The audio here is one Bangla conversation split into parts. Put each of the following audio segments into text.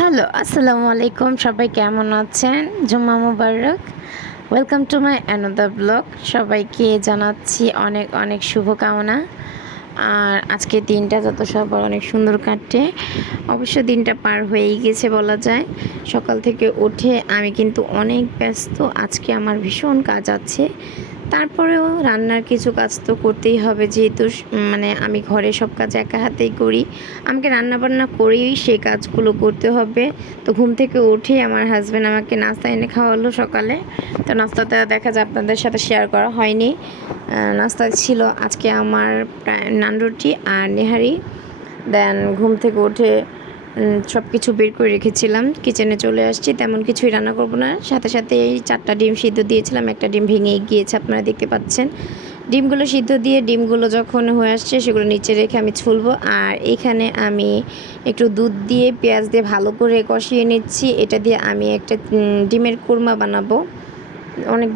হ্যালো, আসসালামু আলাইকুম। সবাই কেমন আছেন? জুম্মা মুবারক। Welcome to my another blog. সবাইকে জানাচ্ছি অনেক অনেক শুভকামনা। আর আজকের দিনটা যত সবার অনেক সুন্দর কাটে। অবশ্য দিনটা পার হয়েই গেছে বলা যায়। সকাল থেকে উঠে আমি কিন্তু অনেক ব্যস্ত। আজকে আমার ভীষণ কাজ আছে। তারপরেও রান্নার কিছু কাজ তো করতেই হবে, যেহেতু মানে আমি ঘরে সব কাজ একা হাতেই করি। আমাকে রান্নাবান্না করেই সেই কাজগুলো করতে হবে। তো ঘুম থেকে উঠেই আমার হাজব্যান্ড আমাকে নাস্তা এনে খাওয়ালো সকালে। তো নাস্তাটা দেখা যায় আপনাদের সাথে শেয়ার করা হয়নি। নাস্তা ছিল আজকে আমার নান রুটি আর নেহারি। দেন ঘুম থেকে উঠে সব কিছু বের করে রেখেছিলাম, কিচেনে চলে আসছি। তেমন কিছুই রান্না করব না, সাথে সাথে এই 4টা ডিম সিদ্ধ দিয়েছিলাম, একটা ডিম ভেঙে গিয়েছে আপনারা দেখতে পাচ্ছেন। ডিমগুলো সিদ্ধ দিয়ে ডিমগুলো যখন হয়ে আসছে সেগুলো নিচে রেখে আমি ছুলবো। আর এখানে আমি একটু দুধ দিয়ে পেঁয়াজ দিয়ে ভালো করে কষিয়ে নিচ্ছি। এটা দিয়ে আমি একটা ডিমের কুরমা বানাবো। অনেক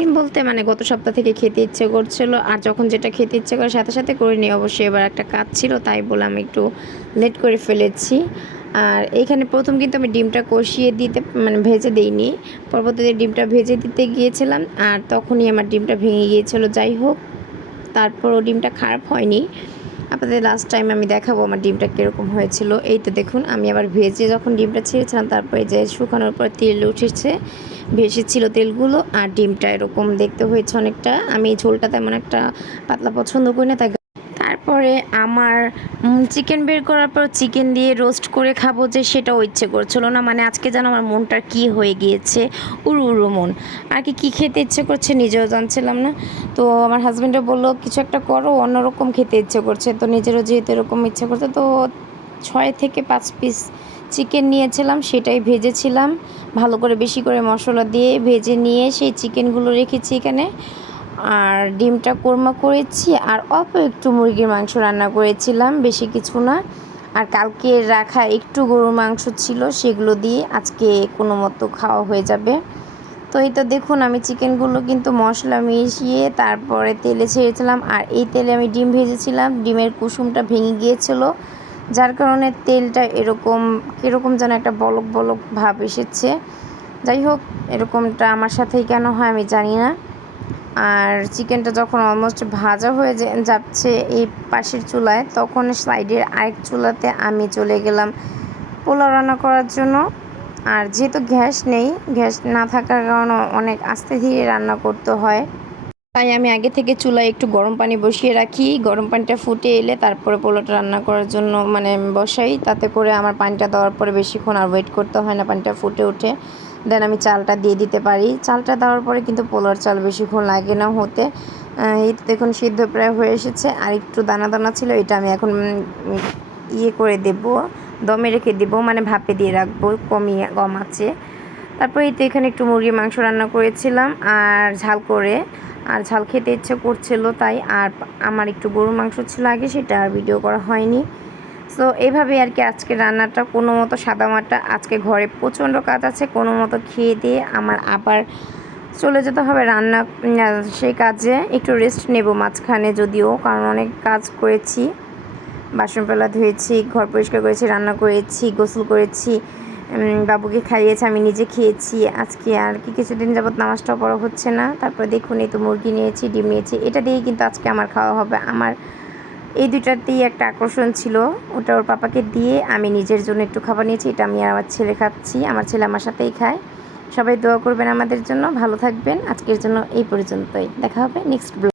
দিন বলতে গত সপ্তাহ থেকে খেতে ইচ্ছে করছিল, আর যখন যেটা খেতে ইচ্ছে করে সাথে সাথে করে নিই। অবশ্যই এবার একটা কাজ ছিল, তাই বলে আমি একটু লেট করে ফেলেছি। আর এইখানে প্রথম কিন্তু আমি ডিমটা কষিয়ে দিতে ভেজে দিইনি, পরবর্তীতে ডিমটা ভেজে দিতে গিয়েছিলাম আর তখনই আমার ডিমটা ভেঙে গিয়েছিল। যাই হোক, তারপরও ডিমটা খারাপ হয়নি। আপনাদের লাস্ট টাইম আমি দেখাবো আমার ডিমটা কীরকম হয়েছিল। এই তো দেখুন, আমি আবার ভেজে যখন ডিমটা ছেড়েছিলাম, তারপরে যে শুকানোর পর তেল উঠেছে, ভেসেছিল তেলগুলো, আর ডিমটা এরকম দেখতে হয়েছে অনেকটা। আমি ঝোলটা তেমন একটা পাতলা পছন্দ করি না, তাই তারপরে আমার চিকেন বের করার পর চিকেন দিয়ে রোস্ট করে খাবো, যে সেটাও ইচ্ছে করছিল না। আজকে যেন আমার মনটা কি হয়ে গিয়েছে, উড়ু উড়ু মন। আর কি খেতে ইচ্ছে করছে নিজেও জানছিলাম না। তো আমার হাজব্যান্ডও বললো কিছু একটা করো, অন্যরকম খেতে ইচ্ছে করছে। তো নিজেরও যেহেতু এরকম ইচ্ছে করছে, তো 6 থেকে 5 পিস চিকেন নিয়েছিলাম, সেটাই ভেজেছিলাম ভালো করে, বেশি করে মশলা দিয়ে ভেজে নিয়ে সেই চিকেনগুলো রেখেছি এখানে। আর ডিমটা কোরমা করেছি, আর অল্প একটু মুরগির মাংস রান্না করেছিলাম, বেশি কিছু না। আর কালকে রাখা একটু গরুর মাংস ছিল, সেগুলো দিয়ে আজকে কোনো মতো খাওয়া হয়ে যাবে। তো এই তো দেখুন, আমি চিকেনগুলো কিন্তু মশলা মিশিয়ে তারপরে তেলে ছেড়েছিলাম, আর এই তেলে আমি ডিম ভেজেছিলাম। ডিমের কুসুমটা ভেঙে গিয়েছিল, যার কারণে তেলটা কীরকম যেন একটা বলক বলক ভাব এসেছে। যাই হোক, এরকমটা আমার সাথেই কেন হয় আমি জানি না। আর চিকেনটা যখন অলমোস্ট ভাজা হয়ে যাচ্ছে এই পাশের চুলায়, তখন সাইডের আরেক চুলাতে আমি চলে গেলাম পোলাও রান্না করার জন্য। আর যেহেতু গ্যাস নেই, গ্যাস না থাকার কারণে অনেক আস্তে ধীরে রান্না করতে হয়, তাই আমি আগে থেকে চুলায় একটু গরম পানি বসিয়ে রাখি। গরম পানিটা ফুটে এলে তারপরে পোলাওটা রান্না করার জন্য বসাই। তাতে করে আমার পানিটা দেওয়ার পরে বেশিক্ষণ আর ওয়েট করতে হয় না, পানিটা ফুটে ওঠে। দেন আমি চালটা দিয়ে দিতে পারি। চালটা দেওয়ার পরে কিন্তু পোলাওর চাল বেশিক্ষণ লাগে না হতে। এই দেখুন, সিদ্ধ প্রায় হয়ে এসেছে। আর একটু দানা দানা ছিল, এটা আমি এখন করে দেব, দমে রেখে দেবো, ভাপে দিয়ে রাখবো কম আছে। তারপরে এই তো এখানে একটু মুরগির মাংস রান্না করেছিলাম আর ঝাল করে। আর ঝাল খেতে ইচ্ছে করছিল তাই। আর আমার একটু গরুর মাংস ছিল আগে, সেটা আর ভিডিও করা হয়নি। সো এইভাবে আর কি আজকে রান্নাটা কোনো মতো সাদামাটা। আজকে ঘরে প্রচণ্ড কাজ আছে, কোনো মতো খেয়ে দিয়ে আমার আবার চলে যেতে হবে রান্না, সেই কাজে একটু রেস্ট নেব মাঝখানে যদিও, কারণ অনেক কাজ করেছি। বাসন পেলা ধুয়েছি, ঘর পরিষ্কার করেছি, রান্না করেছি, গোসল করেছি, বাবুকে খাইয়েছি, আমি নিজে খেয়েছি। আজকে আর কি কিছুদিন যাবত নামাজটাও পড়া হচ্ছে না। তারপরে দেখুন, এই তো মুরগি নিয়েছি, ডিম নিয়েছি, এটা দিয়েই কিন্তু আজকে আমার খাওয়া হবে। আমার এই দুইটাতেই একটা আকর্ষণ ছিল, ওটা ওর পাপাকে দিয়ে আমি নিজের জন্য একটু খাবার নিয়েছি। এটা আমি আর আমার ছেলে খাচ্ছি, আমার ছেলে আমার সাথেই খায়। সবাই দোয়া করবেন আমাদের জন্য, ভালো থাকবেন। আজকের জন্য এই পর্যন্তই, দেখা হবে নেক্সট ব্লগ।